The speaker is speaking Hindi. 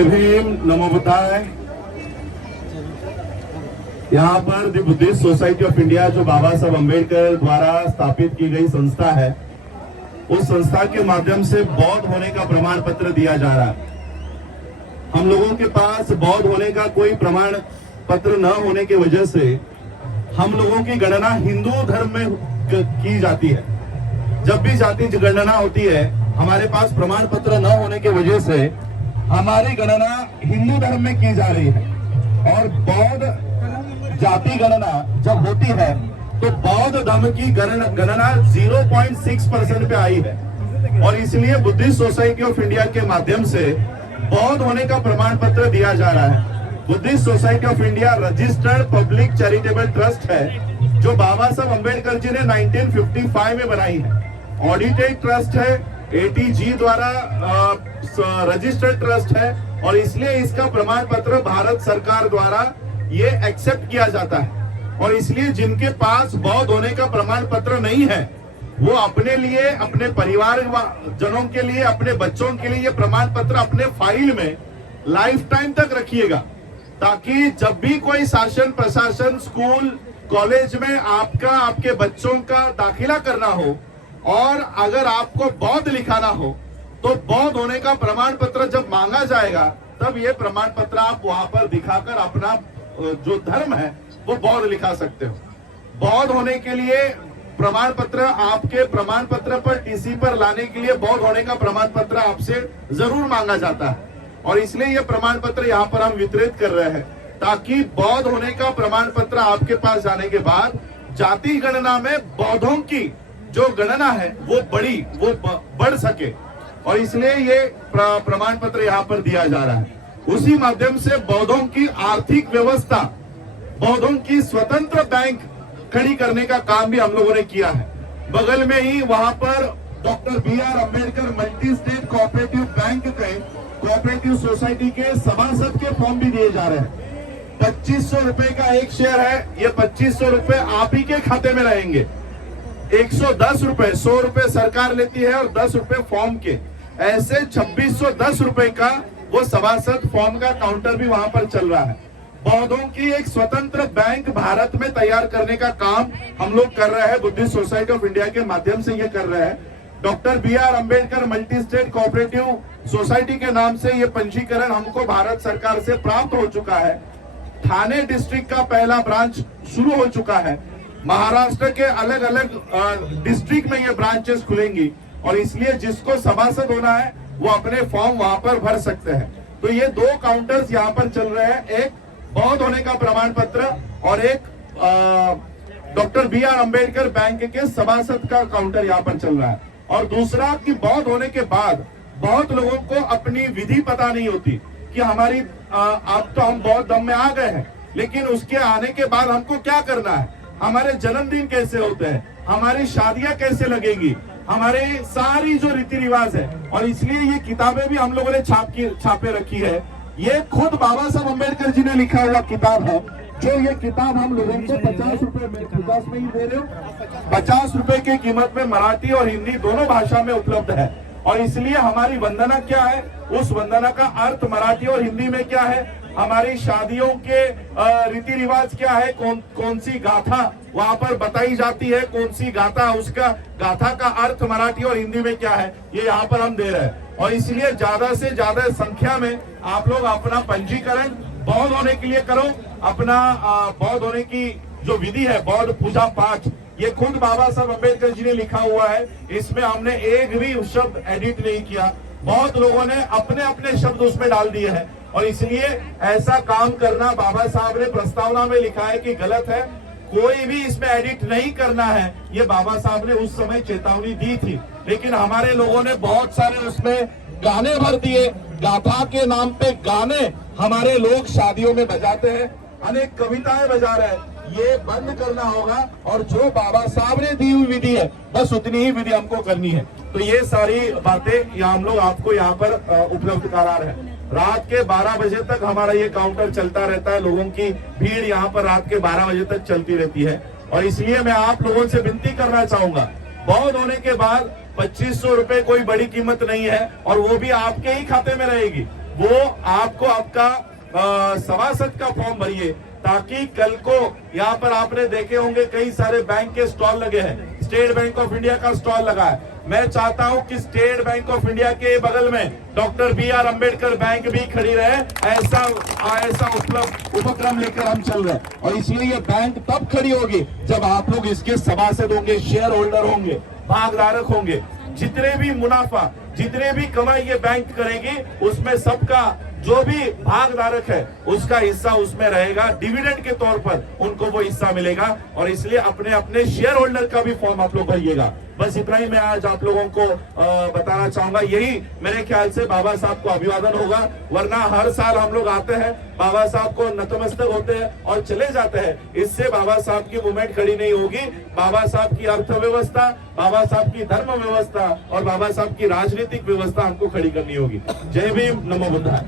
जय भीम, नमो बुद्धाय। यहाँ पर the Buddhist society of India जो बाबा साहब अम्बेडकर द्वारा स्थापित की गई संस्था है, उस संस्था के माध्यम से बौद्ध होने का प्रमाण पत्र दिया जा रहा है। हम लोगों के पास बौद्ध होने का कोई प्रमाण पत्र न होने की वजह से हम लोगों की गणना हिंदू धर्म में की जाती है। जब भी जाति गणना होती है, हमारे पास प्रमाण पत्र न होने की वजह से हमारी गणना हिंदू धर्म में की जा रही है। और बौद्ध जाति गणना जब होती है तो बौद्ध धर्म की गणना 0.6% पे आई है। और इसलिए बुद्धिस्ट सोसाइटी ऑफ इंडिया के माध्यम से बौद्ध होने का प्रमाण पत्र दिया जा रहा है। Buddhist society of India registered public charitable trust है, जो बाबा साहब अम्बेडकर जी ने 1955 में बनाई है। ऑडिटेड ट्रस्ट है, ATG द्वारा रजिस्टर्ड ट्रस्ट है, और इसलिए इसका प्रमाण पत्र भारत सरकार द्वारा ये एक्सेप्ट किया जाता है। और इसलिए जिनके पास बौद्ध होने का प्रमाण पत्र नहीं है, वो अपने लिए, अपने परिवार जनों के लिए, अपने बच्चों के लिए ये प्रमाण पत्र अपने फाइल में लाइफ टाइम तक रखिएगा, ताकि जब भी कोई शासन प्रशासन स्कूल कॉलेज में आपके बच्चों का दाखिला करना हो और अगर आपको बौद्ध लिखाना हो, तो बौद्ध होने का प्रमाण पत्र जब मांगा जाएगा, तब ये प्रमाण पत्र आप वहां पर दिखाकर अपना जो धर्म है वो बौद्ध लिखा सकते हो। बौद्ध होने के लिए प्रमाण पत्र, आपके प्रमाण पत्र पर TC पर लाने के लिए बौद्ध होने का प्रमाण पत्र आपसे जरूर मांगा जाता है। और इसलिए ये प्रमाण पत्र यहाँ पर हम वितरित कर रहे हैं, ताकि बौद्ध होने का प्रमाण पत्र आपके पास जाने के बाद जाति गणना में बौद्धों की जो गणना है वो बढ़ सके। और इसलिए ये प्रमाण पत्र यहाँ पर दिया जा रहा है। उसी माध्यम से बौद्धों की आर्थिक व्यवस्था, बौद्धों की स्वतंत्र बैंक खड़ी करने का काम भी हम लोगों ने किया है। बगल में ही वहां पर doctor BR Ambedkar multi state cooperative bank के कोऑपरेटिव सोसाइटी के सभासद के फॉर्म भी दिए जा रहे हैं। 2500 रुपए का एक शेयर है, ये 2500 रुपए आप ही के खाते में रहेंगे। 110 रुपए, 100 रुपए सरकार लेती है और 10 रुपए फॉर्म के, ऐसे 2610 रुपए का वो सभासद फॉर्म का काउंटर भी वहां पर चल रहा है। बौद्धों की एक स्वतंत्र बैंक भारत में तैयार करने का काम हम लोग कर रहे हैं, बुद्धिस्ट सोसाइटी ऑफ इंडिया के माध्यम से ये कर रहे हैं। Doctor BR Ambedkar multi state cooperative society के नाम से ये पंजीकरण हमको भारत सरकार से प्राप्त हो चुका है। ठाणे डिस्ट्रिक्ट का पहला ब्रांच शुरू हो चुका है। महाराष्ट्र के अलग अलग डिस्ट्रिक्ट में ये ब्रांचेस खुलेंगी, और इसलिए जिसको सभासद होना है वो अपने फॉर्म वहां पर भर सकते हैं। तो ये 2 काउंटर्स यहाँ पर चल रहे हैं, एक बौद्ध होने का प्रमाण पत्र और एक डॉक्टर BR अम्बेडकर बैंक के सभासद का काउंटर यहाँ पर चल रहा है। और दूसरा कि बौद्ध होने के बाद बहुत लोगों को अपनी विधि पता नहीं होती कि हमारी अब तो हम बौद्ध धर्म में आ गए हैं, लेकिन उसके आने के बाद हमको क्या करना है, हमारे जन्मदिन कैसे होते हैं, हमारी शादियां कैसे लगेंगी, हमारे सारी जो रीति रिवाज है। और इसलिए ये किताबें भी हम लोगों ने छापे रखी है। ये खुद बाबा साहब अम्बेडकर जी ने लिखा हुआ किताब है, जो ये किताब हम लोगों को 50 रुपए में, 50 में ही दे रहे हो, 50 रुपए की कीमत में मराठी और हिंदी दोनों भाषा में उपलब्ध है। और इसलिए हमारी वंदना क्या है, उस वंदना का अर्थ मराठी और हिंदी में क्या है, हमारी शादियों के रीति रिवाज क्या है, कौन सी गाथा वहां पर बताई जाती है, कौन सी गाथा, उसका गाथा का अर्थ मराठी और हिंदी में क्या है, ये यहाँ पर हम दे रहे हैं। और इसलिए ज्यादा से ज्यादा संख्या में आप लोग अपना पंजीकरण बौद्ध होने के लिए करो। अपना बौद्ध होने की जो विधि है, बौद्ध पूजा पाठ, ये खुद बाबा साहब अम्बेडकर जी ने लिखा हुआ है। इसमें हमने एक भी शब्द एडिट नहीं किया, बहुत लोगों ने अपने अपने शब्द उसमें डाल दिए हैं। और इसलिए ऐसा काम करना बाबा साहब ने प्रस्तावना में लिखा है कि गलत है, कोई भी इसमें एडिट नहीं करना है। ये बाबा साहब ने उस समय चेतावनी दी थी, लेकिन हमारे लोगों ने बहुत सारे उसमें गाने भर दिए। गाथा के नाम पे गाने हमारे लोग शादियों में बजाते हैं, अनेक कविताएं बजा रहे हैं। ये बंद करना होगा, और जो बाबा साहब ने दी हुई विधि है बस उतनी ही विधि हमको करनी है। तो ये सारी बातें यहाँ हम लोग आपको यहाँ पर उपलब्ध करा रहे हैं। रात के 12 बजे तक हमारा ये काउंटर चलता रहता है। लोगों की भीड़ यहाँ पर रात के 12 बजे तक चलती रहती है। और इसलिए मैं आप लोगों से विनती करना चाहूंगा, बौद्ध होने के बाद 2500 रुपए कोई बड़ी कीमत नहीं है, और वो भी आपके ही खाते में रहेगी। वो आपको आपका सभासद का फॉर्म भरिए, ताकि कल को यहाँ पर आपने देखे होंगे कई सारे बैंक के स्टॉल लगे हैं, स्टेट बैंक ऑफ इंडिया का स्टॉल लगा है। मैं चाहता हूं कि स्टेट बैंक ऑफ इंडिया के बगल में डॉक्टर बी.आर. अम्बेडकर बैंक भी खड़ी रहे, ऐसा उपक्रम लेकर हम चल रहे हैं। और इसलिए ये बैंक तब खड़ी होगी जब आप लोग इसके सभासद होंगे, शेयर होल्डर होंगे, भागधारक होंगे। जितने भी मुनाफा, जितने भी कमाई ये बैंक करेगी, उसमें सबका जो भी भागधारक है उसका हिस्सा उसमें रहेगा, डिविडेंड के तौर पर उनको वो हिस्सा मिलेगा। और इसलिए अपने अपने शेयर होल्डर का भी फॉर्म आप लोग भरिएगा। बस इतना ही मैं आज आप लोगों को बताना चाहूंगा। यही मेरे ख्याल से बाबा साहब को अभिवादन होगा, वरना हर साल हम लोग आते हैं, बाबा साहब को नतमस्तक होते हैं और चले जाते हैं। इससे बाबा साहब की मूवमेंट खड़ी नहीं होगी। बाबा साहब की अर्थव्यवस्था, बाबा साहब की धर्म व्यवस्था और बाबा साहब की राजनीतिक व्यवस्था हमको खड़ी करनी होगी। जय भीम, नमो बुद्धाय।